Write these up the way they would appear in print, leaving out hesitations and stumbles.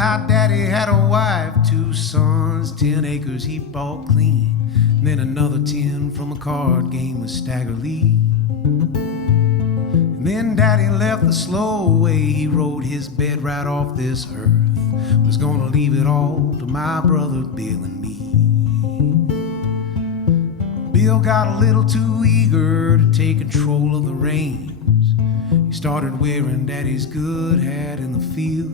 My daddy had a wife, 2 sons, 10 acres he bought clean, and then another 10 from a card game with Stagger. And then daddy left the slow way, he rode his bed right off this earth, was gonna leave it all to my brother Bill and me. Bill got a little too eager to take control of the reins. He started wearing daddy's good hat in the field,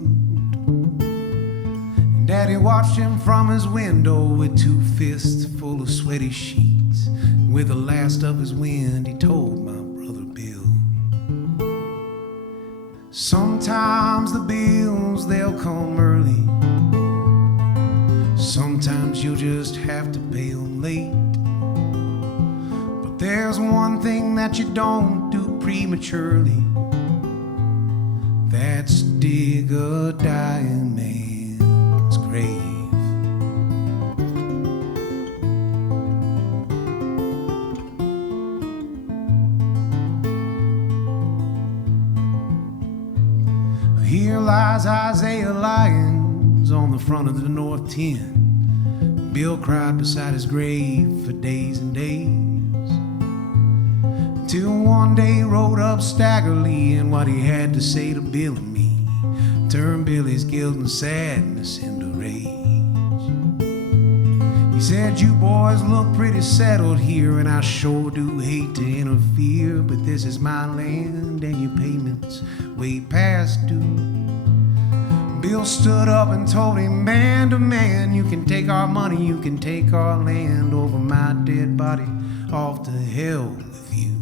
and daddy watched him from his window with 2 fists full of sweaty sheets. And with the last of his wind he told my brother Bill, sometimes the bills, they'll come early, sometimes you'll just have to pay them late. But there's one thing that you don't do prematurely, that's dig a dying man's grave. Here lies Isaiah Lyons on the front of the North 10. Bill cried beside his grave for days and days, till one day rode up Stagger, and what he had to say to Bill and me turned Billy's guilt and sadness into rage. He said, you boys look pretty settled here, and I sure do hate to interfere, but this is my land and your payments way past due. Bill stood up and told him, man to man, you can take our money, you can take our land, over my dead body, off to hell with you.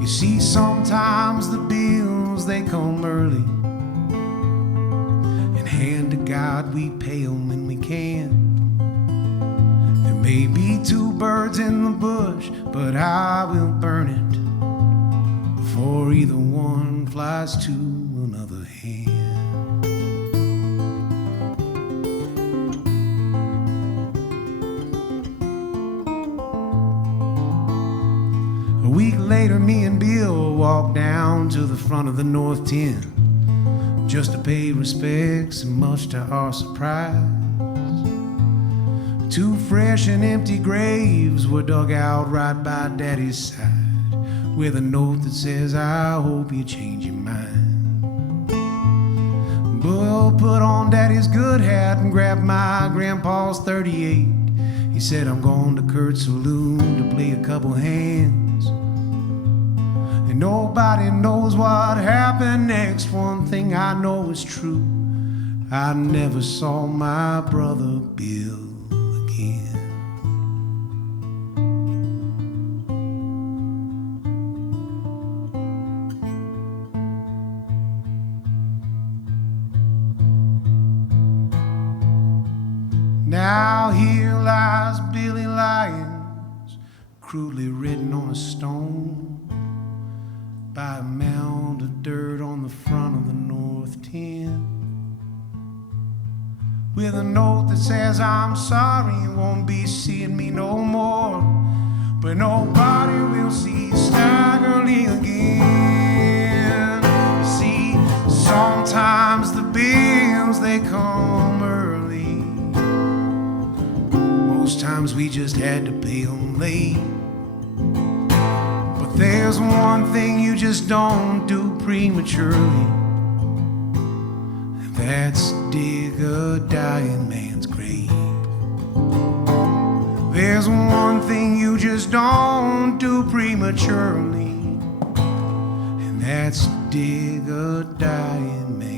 You see, sometimes the bills, they come early, and hand to God we pay them when we can. There may be 2 birds in the bush, but I will burn it before either one flies to another hand. A week later, me and Bill walked down to the front of the North 10, just to pay respects, and much to our surprise, 2 fresh and empty graves were dug out right by Daddy's side, with a note that says, I hope you change your mind. Bill put on Daddy's good hat and grabbed my grandpa's 38. He said, I'm going to Kurt's saloon to play a couple hands. And nobody knows what happened next. One thing I know is true, I never saw my brother Bill again. Now here lies Billy Lyons, crudely written on a stone, by a mound of dirt on the front of the North 10, with a note that says, I'm sorry, you won't be seeing me no more, but nobody will see Stagger again. You see, sometimes the bills, they come early, most times we just had to pay them late. But there's one thing you just don't do prematurely, and that's dig a dying man's grave. There's one thing you just don't do prematurely, and that's dig a dying man.